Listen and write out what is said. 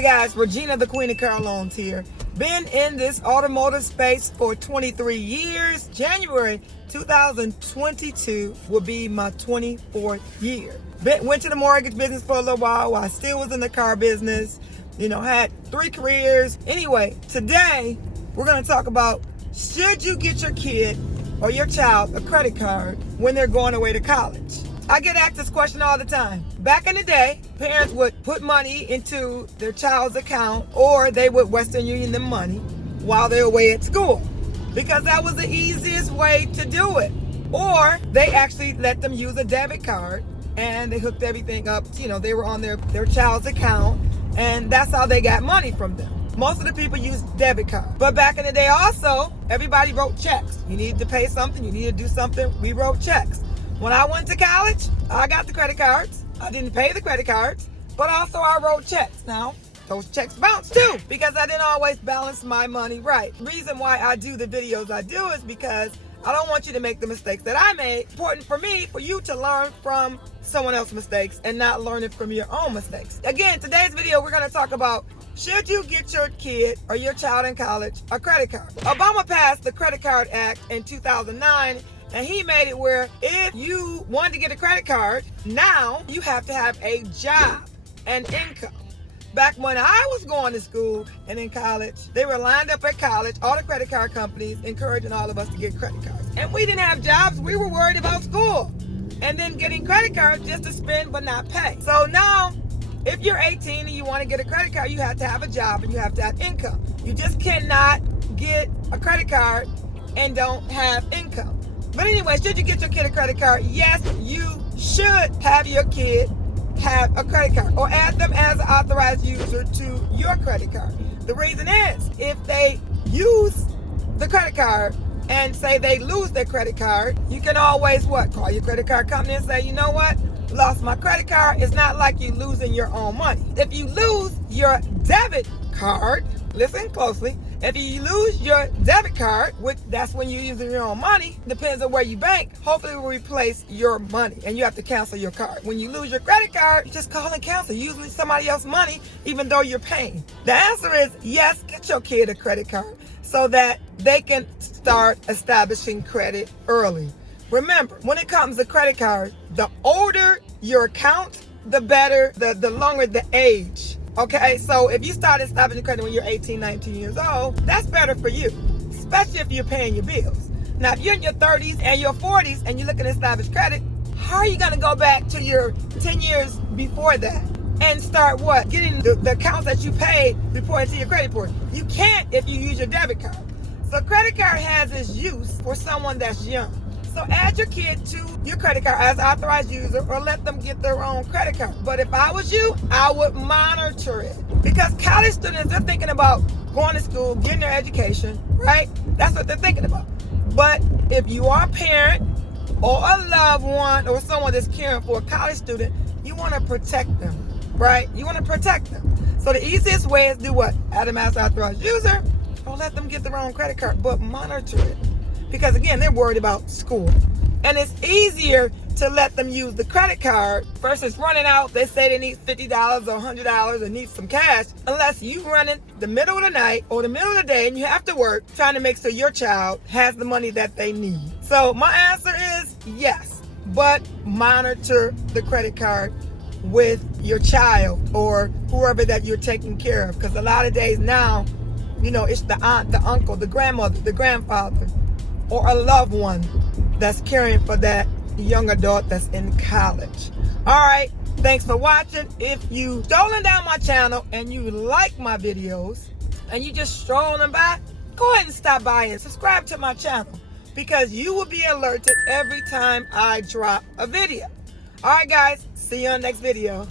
Hey guys, Regina, the Queen of Car Loans here. Been in this automotive space for 23 years. January 2022 will be my 24th year. Went to the mortgage business for a little while I still was in the car business. Had 3 careers. Anyway, today we're going to talk about, should you get your kid or your child a credit card when they're going away to college? I get asked this question all the time. Back in the day, parents would put money into their child's account, or they would Western Union them money while they were away at school, because that was the easiest way to do it. Or they actually let them use a debit card and they hooked everything up. They were on their child's account, and that's how they got money from them. Most of the people use debit cards. But back in the day also, everybody wrote checks. You needed to pay something, you needed to do something, we wrote checks. When I went to college, I got the credit cards. I didn't pay the credit cards, but also I wrote checks. Now, those checks bounced too, because I didn't always balance my money right. The reason why I do the videos I do is because I don't want you to make the mistakes that I made. Important for me, for you to learn from someone else's mistakes and not learning from your own mistakes. Again, today's video, we're gonna talk about, should you get your kid or your child in college a credit card? Obama passed the Credit Card Act in 2009, and he made it where if you wanted to get a credit card, now you have to have a job and income. Back when I was going to school and in college, they were lined up at college, all the credit card companies encouraging all of us to get credit cards. And we didn't have jobs, we were worried about school. And then getting credit cards just to spend but not pay. So now, if you're 18 and you want to get a credit card, you have to have a job and you have to have income. You just cannot get a credit card and don't have income. But anyway, should you get your kid a credit card? Yes, you should have your kid have a credit card, or add them as an authorized user to your credit card. The reason is, if they use the credit card and say they lose their credit card, you can always call your credit card company and say, you know what, lost my credit card. It's not like you losing your own money. If you lose your debit card, listen closely, if you lose your debit card, which that's when you're using your own money, depends on where you bank, hopefully it will replace your money and you have to cancel your card. When you lose your credit card, you just call and cancel, using somebody else's money, even though you're paying. The answer is yes, get your kid a credit card so that they can start establishing credit early. Remember, when it comes to credit cards, the older your account, the better, the longer the age. Okay, so if you start establishing credit when you're 18, 19 years old, that's better for you, especially if you're paying your bills. Now, if you're in your 30s and your 40s and you're looking to establish credit, how are you going to go back to your 10 years before that and start getting the accounts that you paid reported to your credit report? You can't if you use your debit card. So credit card has its use for someone that's young. So add your kid to your credit card as authorized user, or let them get their own credit card. But if I was you, I would monitor it. Because college students, they're thinking about going to school, getting their education, right? That's what they're thinking about. But if you are a parent or a loved one or someone that's caring for a college student, you want to protect them, right? You want to protect them. So the easiest way is do what? Add them as authorized user, or let them get their own credit card, but monitor it. Because again, they're worried about school. And it's easier to let them use the credit card versus running out. They say they need $50 or $100 or need some cash, unless you run in the middle of the night or the middle of the day and you have to work trying to make sure your child has the money that they need. So my answer is yes, but monitor the credit card with your child or whoever that you're taking care of. Because a lot of days now, it's the aunt, the uncle, the grandmother, the grandfather, or a loved one that's caring for that young adult that's in college. All right, thanks for watching. If you stolen down my channel and you like my videos and you just strolling by, go ahead and stop by and subscribe to my channel, because you will be alerted every time I drop a video. All right, guys, see you on the next video.